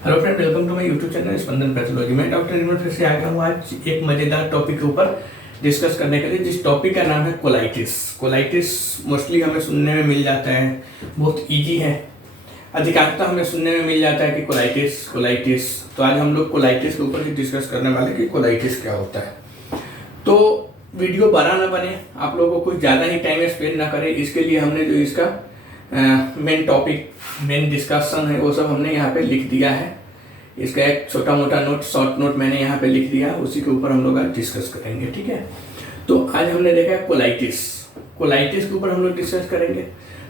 Hello friend, welcome to my YouTube channel Spandan pathology. मैं doctor Nirmal फिर से आ गया हूँ आज एक मज़ेदार टॉपिक के ऊपर डिस्कस करने के लिए, जिस टॉपिक का नाम है कोलाइटिस। कोलाइटिस मोस्टली हमें सुनने में मिल जाता है, बहुत इजी है, अधिकांशतः हमें सुनने में मिल जाता है कि कोलाइटिस कोलाइटिस। तो आज हम लोग कोलाइटिस के ऊपर ही डिस्कस करने वाले कि कोलाइटिस क्या होता है। तो वीडियो बड़ा ना बने, आप लोगों को कुछ ज़्यादा ही टाइम स्पेंड ना करें, इसके लिए हमने जो इसका मेन टॉपिक, मेन डिस्कशन है वो सब हमने यहाँ पे लिख दिया है। इसका एक छोटा मोटा नोट, शॉर्ट नोट मैंने यहाँ पे लिख दिया, उसी के ऊपर हम लोग आज डिस्कस करेंगे, ठीक है। तो आज हमने देखा है कोलाइटिस। कोलाइटिस के ऊपर हम लोग डिस्कस करेंगे।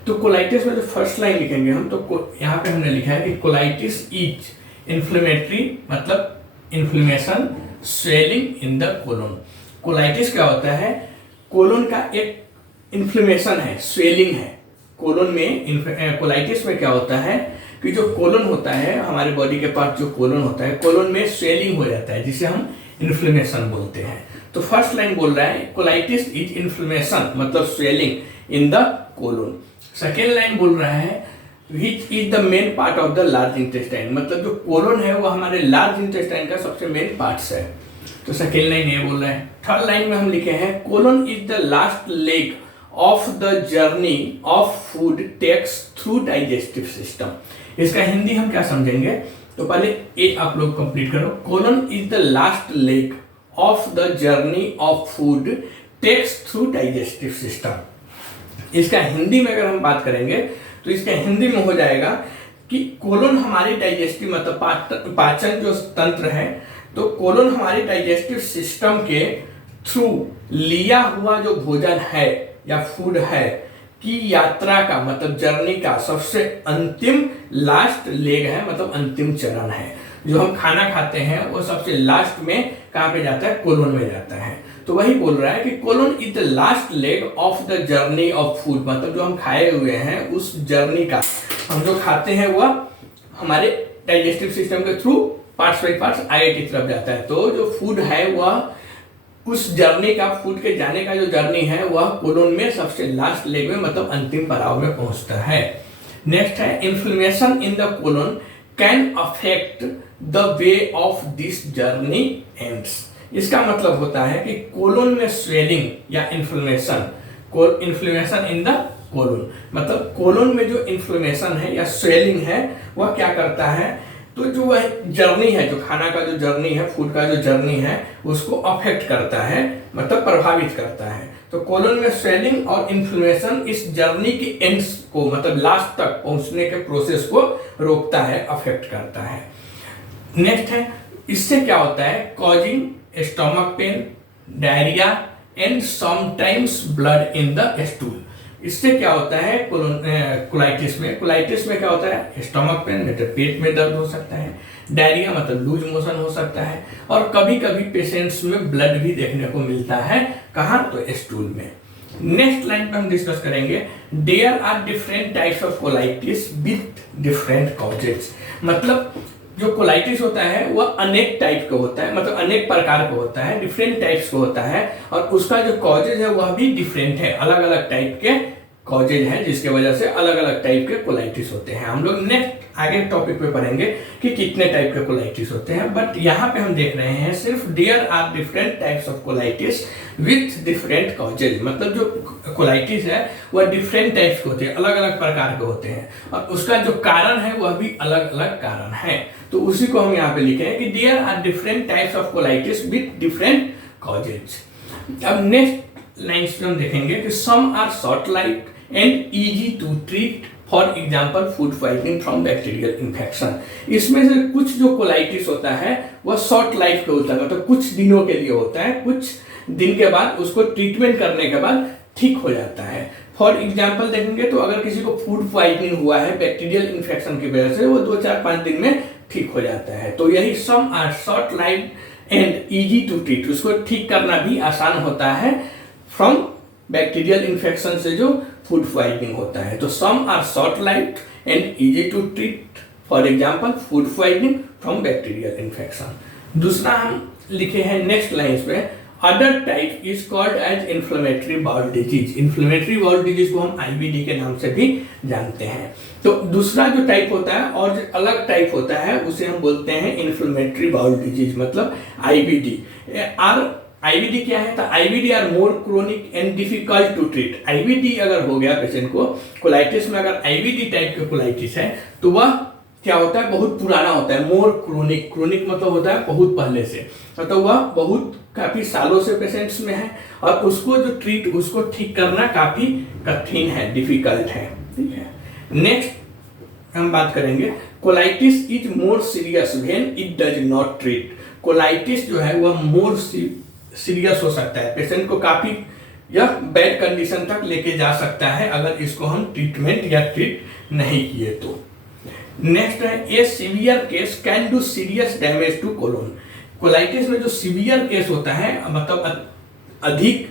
तो कोलाइटिस में जो फर्स्ट लाइन लिखेंगे हम, तो यहाँ पे हमने लिखा है कि कोलाइटिस इज इन्फ्लेमेटरी, मतलब inflammation, swelling in the colon. Colitis क्या होता है? कोलोन का एक इन्फ्लेमेशन है, स्वेलिंग है कोलोन में। कोलाइटिस में क्या होता है कि जो कोलोन होता है, हमारे बॉडी के पास जो कोलोन होता है, कोलोन में स्वेलिंग हो जाता है, जिसे हम इन्फ्लेमेशन बोलते हैं। तो फर्स्ट लाइन बोल रहा है कोलाइटिस इज इन्फ्लेमेशन, मतलब swelling in the colon. Second line बोल रहा है which is the main part of the large intestine, मतलब जो कोलोन है वो हमारे लार्ज इंटेस्टाइन का सबसे मेन पार्ट है। तो सेकेंड लाइन ये बोल रहा है। थर्ड लाइन में हम लिखे हैं colon is the last leg of the journey of food takes through digestive system. इसका हिंदी हम क्या समझेंगे, तो पहले ये आप लोग कंप्लीट करो। Colon is the last leg of the journey of food takes through digestive system. इसका हिंदी में अगर हम बात करेंगे तो इसका हिंदी में हो जाएगा कि कोलन हमारी डाइजेस्टिव, मतलब पाचन जो तंत्र है, तो कोलन हमारी डाइजेस्टिव सिस्टम के थ्रू लिया हुआ जो भोजन है या फूड है की यात्रा का, मतलब जर्नी का सबसे अंतिम लास्ट लेग है, मतलब अंतिम चरण है। जो हम खाना खाते हैं वो सबसे लास्ट में कहाँ पे जाता है? कोलोन में जाता है। तो वही बोल रहा है कि colon is the last leg of the journey of food, मतलब जो हम खाए हुए हैं उस जर्नी का, हम जो खाते हैं वह हमारे डाइजेस्टिव सिस्टम के थ्रू पार्ट्स बाई पार्ट्स आगे की तरफ जाता है। तो जो फूड है वह उस जर्नी का, फूड के जाने का जो जर्नी है वह कोलोन में सबसे लास्ट लेग में, मतलब अंतिम पड़ाव में पहुंचता है। नेक्स्ट है inflammation in the colon can affect the way of this journey ends. इसका मतलब होता है कि कोलोन में स्वेलिंग या inflammation, inflammation in the colon, मतलब कोलोन में जो इन्फ्लेमेशन है या स्वेलिंग है वह क्या करता है, तो जो वह जर्नी है, जो खाना का जो जर्नी है, फूड का जो जर्नी है, उसको अफेक्ट करता है, मतलब प्रभावित करता है। तो कोलोन में स्वेलिंग और इन्फ्लेमेशन इस जर्नी के एंड्स को, मतलब लास्ट तक पहुंचने के प्रोसेस को रोकता है, अफेक्ट करता है। नेक्स्ट है, इससे क्या होता है? Causing stomach pain, diarrhoea and sometimes blood in the stool. इससे क्या होता है? कोलाइटिस में क्या होता है? स्टमक पेन, मतलब पेट में दर्द हो सकता है, डायरिया मतलब लूज मोशन हो सकता है, और कभी कभी पेशेंट्स में ब्लड भी देखने को मिलता है। कहाँ? तो स्टूल में। नेक्स्ट लाइन पे हम डिस्कस करेंगे there are different types of colitis with different causes. मतलब जो कोलाइटिस होता है वह अनेक टाइप का होता है, मतलब अनेक प्रकार का होता है, डिफरेंट टाइप्स का होता है, और उसका जो कॉजेज है वह भी डिफरेंट है, अलग अलग टाइप के कॉजेज हैं, जिसके वजह से अलग अलग टाइप के कोलाइटिस होते हैं। हम लोग नेक्स्ट आगे टॉपिक पे पढ़ेंगे कि कितने टाइप के कोलाइटिस होते हैं, बट यहाँ पे हम देख रहे हैं सिर्फ there are different types of colitis with different causes. मतलब जो कोलाइटिस है वह डिफरेंट टाइप्स के होते हैं, अलग अलग प्रकार के होते हैं, और उसका जो कारण है वह भी अलग अलग कारण है। तो उसी को हम यहाँ पे लिखे हैं कि there are different types of colitis with different causes. अब नेक्स्ट लाइन्स में हम देखेंगे कि some are short life and easy to treat, for example food poisoning from bacterial infection. इसमें से कुछ जो कोलाइटिस होता है वह शॉर्ट लाइफ का होता है, मतलब कुछ दिनों के लिए होता है, कुछ दिन के बाद उसको ट्रीटमेंट करने के बाद ठीक हो जाता है। फॉर एग्जाम्पल देखेंगे तो अगर किसी को फूड पॉइजनिंग हुआ है बैक्टीरियल इन्फेक्शन की वजह से, वो 2-4-5 दिन में ठीक हो जाता है। तो यही some are short life and easy to treat, उसको ठीक करना भी आसान होता है फ्रॉम बैक्टीरियल इन्फेक्शन से जो फूड पॉइजनिंग होता है। तो some are short life and easy to treat, for example food poisoning from bacterial infection. दूसरा हम लिखे हैं नेक्स्ट लाइन पे other type is called as inflammatory bowel disease. Inflammatory bowel disease को हम आईबीडी के नाम से भी जानते हैं। तो दूसरा जो टाइप होता है और जो अलग टाइप होता है उसे हम बोलते हैं इन्फ्लेमेटरी बाउल डिजीज, मतलब आईबीडी। आईबीडी क्या है? तो IBD are more chronic and difficult to treat. IBD अगर हो गया पेशेंट को, कोलाइटिस में अगर आईबीडी टाइप का कोलाइटिस है तो वह क्या होता है, बहुत पुराना होता है। मोर क्रोनिक, क्रोनिक मतलब होता है बहुत पहले से, मतलब वह बहुत काफी सालों से पेशेंट्स में है और उसको जो उसको ठीक करना काफी कठिन है, डिफिकल्ट है। ठीक है, नेक्स्ट हम बात करेंगे colitis is more serious when it does not treat. Colitis जो है वह मोर सीरियस हो सकता है, पेशेंट को काफी यह बैड कंडीशन तक लेके जा सकता है अगर इसको हम ट्रीटमेंट या ट्रीट नहीं किए तो। नेक्स्ट है a severe case can do serious damage to colon. Colitis में जो सीवियर केस होता है, मतलब अधिक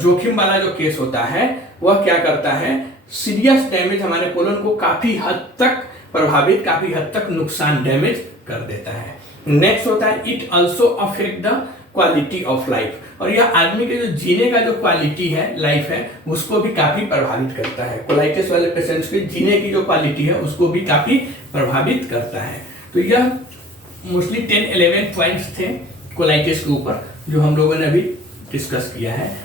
जोखिम वाला जो केस होता है, वह क्या करता है, सीरियस डैमेज हमारे कोलोन को काफी हद तक प्रभावित, काफी हद तक नुकसान, डैमेज कर देता है। नेक्स्ट होता है it also affect the quality of life, और यह आदमी के जो जीने का जो क्वालिटी है, लाइफ है, उसको भी काफी प्रभावित करता है। कोलाइटिस वाले पेशेंट्स के जीने की जो क्वालिटी है उसको भी काफी प्रभावित करता है। तो यह मोस्टली 10-11 पॉइंट्स थे कोलाइटिस के ऊपर जो हम लोगों ने अभी डिस्कस किया है।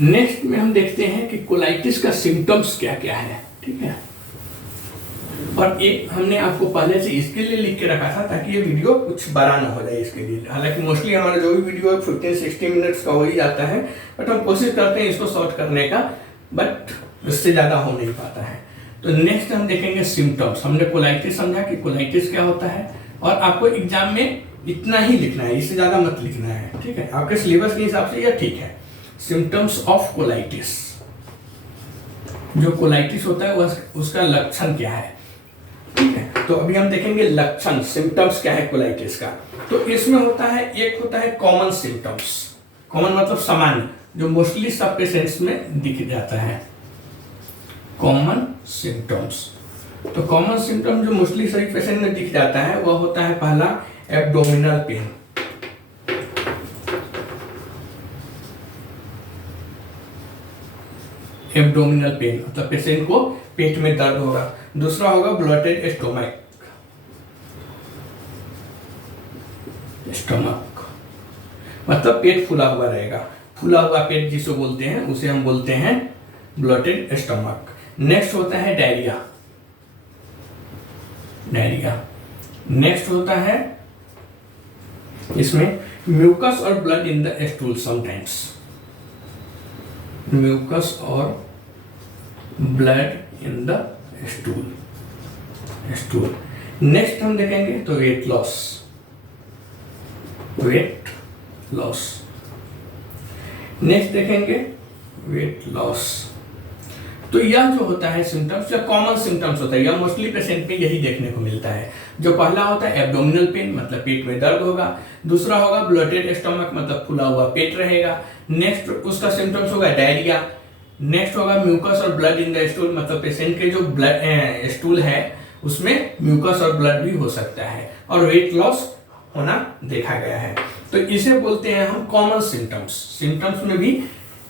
नेक्स्ट में हम देखते हैं कि कोलाइटिस का सिम्टम्स क्या क्या है। ठीक है, और एक हमने आपको पहले से इसके लिए लिख के रखा था ताकि ये वीडियो कुछ बड़ा ना हो जाए इसके लिए। हालांकि मोस्टली हमारा जो भी वीडियो है 15-16 मिनट्स का हो ही जाता है, बट हम कोशिश करते हैं इसको शॉर्ट करने का, बट उससे ज़्यादा हो नहीं पाता है। तो नेक्स्ट हम देखेंगे सिम्टम्स। हमने कोलाइटिस समझा कि कोलाइटिस क्या होता है, और आपको एग्जाम में इतना ही लिखना है, इससे ज़्यादा मत लिखना है। ठीक है, आपके सिलेबस के हिसाब से यह ठीक है। सिम्टम्स ऑफ कोलाइटिस, जो कोलाइटिस होता है उसका लक्षण क्या है। ठीक है, तो अभी हम देखेंगे लक्षण, सिम्टम्स क्या है कोलाइटिस का। तो इसमें होता है, एक होता है कॉमन सिम्टम्स। कॉमन मतलब सामान्य, जो मोस्टली सब पेशेंट्स में दिख जाता है, कॉमन सिम्टम्स। तो कॉमन सिम्टम जो मोस्टली सभी पेशेंट में दिख जाता है वह होता है पहला एब्डोमिनल पेन। एब्डोमिनल पेन मतलब पेशेंट को पेट में दर्द होगा। दूसरा होगा ब्लोटेड स्टोमक मतलब पेट फूला हुआ रहेगा। फूला हुआ पेट जिसको बोलते हैं उसे हम बोलते हैं ब्लोटेड स्टोमक। नेक्स्ट होता है डायरिया। नेक्स्ट होता है इसमें म्यूकस और blood in the stool sometimes, mucus और blood in the stool. Next हम देखेंगे तो वेट लॉस। नेक्स्ट देखेंगे वेट लॉस। तो यह जो होता है सिम्टम्स, या कॉमन सिम्टम्स होता है, यह मोस्टली पेशेंट में यही देखने को मिलता है। जो पहला होता है एब्डोमिनल पेन मतलब पेट में दर्द होगा। दूसरा होगा ब्लोटेड स्टमक मतलब फूला हुआ पेट रहेगा। नेक्स्ट उसका सिम्टम्स होगा डायरिया। नेक्स्ट होगा म्यूकस और ब्लड इन द स्टूल मतलब पेशेंट के जो ब्लड स्टूल है उसमें म्यूकस और ब्लड भी हो सकता है, और वेट लॉस होना देखा गया है। तो इसे बोलते हैं हम कॉमन सिम्टम्स। सिम्टम्स में भी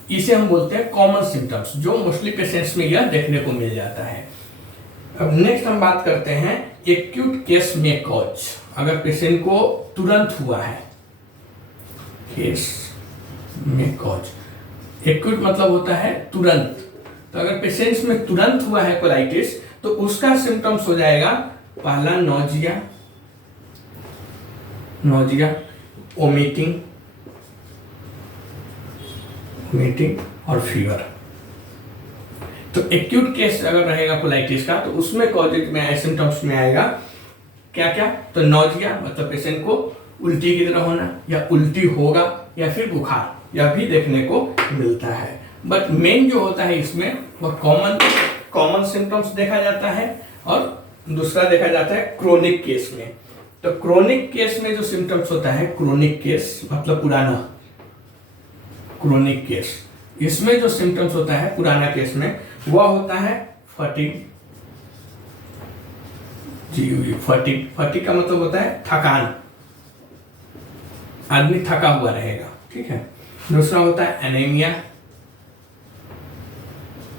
इसे हम बोलते हैं कॉमन सिम्टम्स, जो मोस्टली पेशेंट्स में यह देखने को मिल जाता है। अब नेक्स्ट हम बात करते हैं एक्यूट केस में कॉज। अगर पेशेंट को तुरंत हुआ है, केस में कॉज, एक्यूट मतलब होता है तुरंत। तो अगर पेशेंट्स में तुरंत हुआ है कोलाइटिस तो उसका सिम्टम्स हो जाएगा पहला नोजिया, ओमिटिंग और फीवर। तो एक्यूट केस अगर रहेगा कोलाइटिस का तो उसमें कॉजेज में सिम्टम्स में आएगा क्या क्या, तो नोजिया मतलब पेशेंट को उल्टी की तरह होना, या उल्टी होगा, या फिर बुखार, यह भी देखने को मिलता है। बट मेन जो होता है इसमें वह कॉमन सिम्टम्स देखा जाता है, और दूसरा देखा जाता है क्रोनिक केस में। तो क्रोनिक केस में जो सिम्टम्स होता है, क्रोनिक केस मतलब पुराना, क्रोनिक केस, इसमें जो सिम्टम्स होता है पुराना केस में वह होता है फटीग का मतलब होता है थकान, आदमी थका हुआ रहेगा, ठीक है। दूसरा होता है एनीमिया,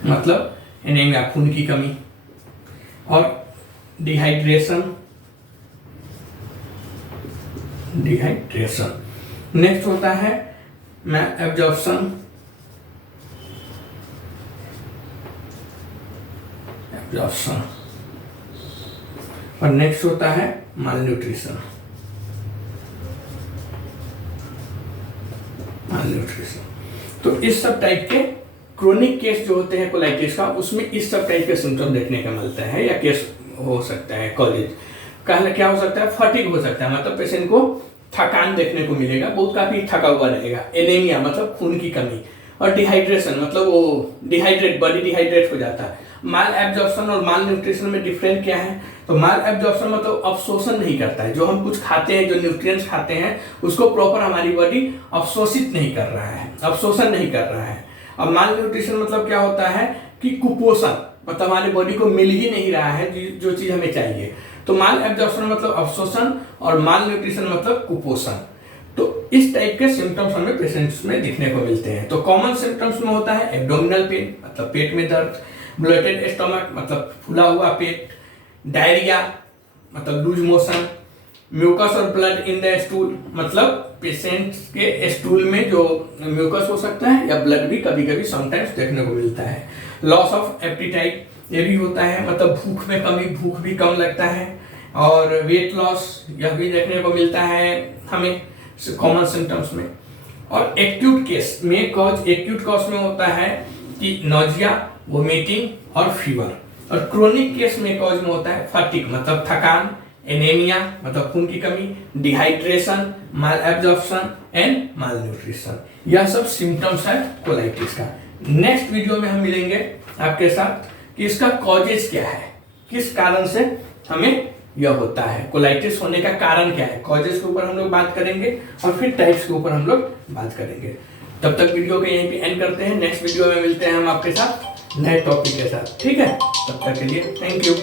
मतलब एनीमिया खून की कमी, और डिहाइड्रेशन। नेक्स्ट होता है एब्जॉर्प्शन, और नेक्स्ट होता है मालन्यूट्रिशन। तो इस सब टाइप के क्रोनिक केस जो होते हैं कोलाइटिस का, उसमें इस सब टाइप के सिम्टम देखने का मिलता है, या केस हो सकता है। कॉलेज कहना क्या हो सकता है, फटीग हो सकता है, मतलब पेशेंट को थकान देखने को मिलेगा, बहुत काफी थका हुआ रहेगा। एनीमिया मतलब खून की कमी, और डिहाइड्रेशन मतलब वो बॉडी डिहाइड्रेट हो जाता है। माल एब्जॉर्प्शन और माल न्यूट्रिशन में डिफरेंट क्या है, तो माल एब्जॉर्प्शन मतलब अवशोषण नहीं करता है, जो हम कुछ खाते हैं, जो न्यूट्रिएंट्स खाते हैं उसको प्रॉपर हमारी बॉडी अवशोषित नहीं कर रहा है, अवशोषण नहीं कर रहा है। अब माल न्यूट्रिशन मतलब क्या होता है कि कुपोषण, मतलब हमारी बॉडी को मिल ही नहीं रहा है जो चीज हमें चाहिए। तो माल एब्जॉर्प्शन मतलब अवशोषण, और माल न्यूट्रिशन मतलब कुपोषण। तो इस टाइप के सिम्टम्स हमें पेशेंट्स में दिखने को मिलते हैं। तो कॉमन सिम्टम्स में होता है एब्डोमिनल पेन, मतलब पेट में दर्द, ब्लोटेड स्टमक मतलब फूला हुआ पेट, डायरिया मतलब लूज मोशन, म्यूकस और ब्लड इन द स्टूल, मतलब पेशेंट के स्टूल में जो म्यूकस हो सकता है, या ब्लड भी कभी कभी समटाइम्स देखने को मिलता है। लॉस ऑफ एपेटाइट ये भी होता है, मतलब भूख में कमी, भूख भी कम लगता है, और वेट लॉस यह भी देखने को मिलता है हमें कॉमन सिम्टम्स में। और एक्यूट केस में एक्यूट में होता है कि नोजिया, वोमिटिंग और फीवर। और क्रोनिक केस में कॉज में होता है फटीग मतलब थकान, एनीमिया मतलब खून की कमी, dehydration, mall absorption and mall nutrition. यह सब सिम्टम्स है कोलाइटिस का। नेक्स्ट वीडियो में हम मिलेंगे आपके साथ कि इसका कॉजेज क्या है, किस कारण से हमें यह होता है, कोलाइटिस होने का कारण क्या है। कॉजेज के ऊपर हम लोग बात करेंगे, और फिर टाइप्स के ऊपर हम लोग बात करेंगे। तब तक वीडियो को यहीं पे एंड करते हैं। नेक्स्ट वीडियो में मिलते हैं हम आपके साथ नए टॉपिक के साथ, ठीक है। तब तक के लिए थैंक यू।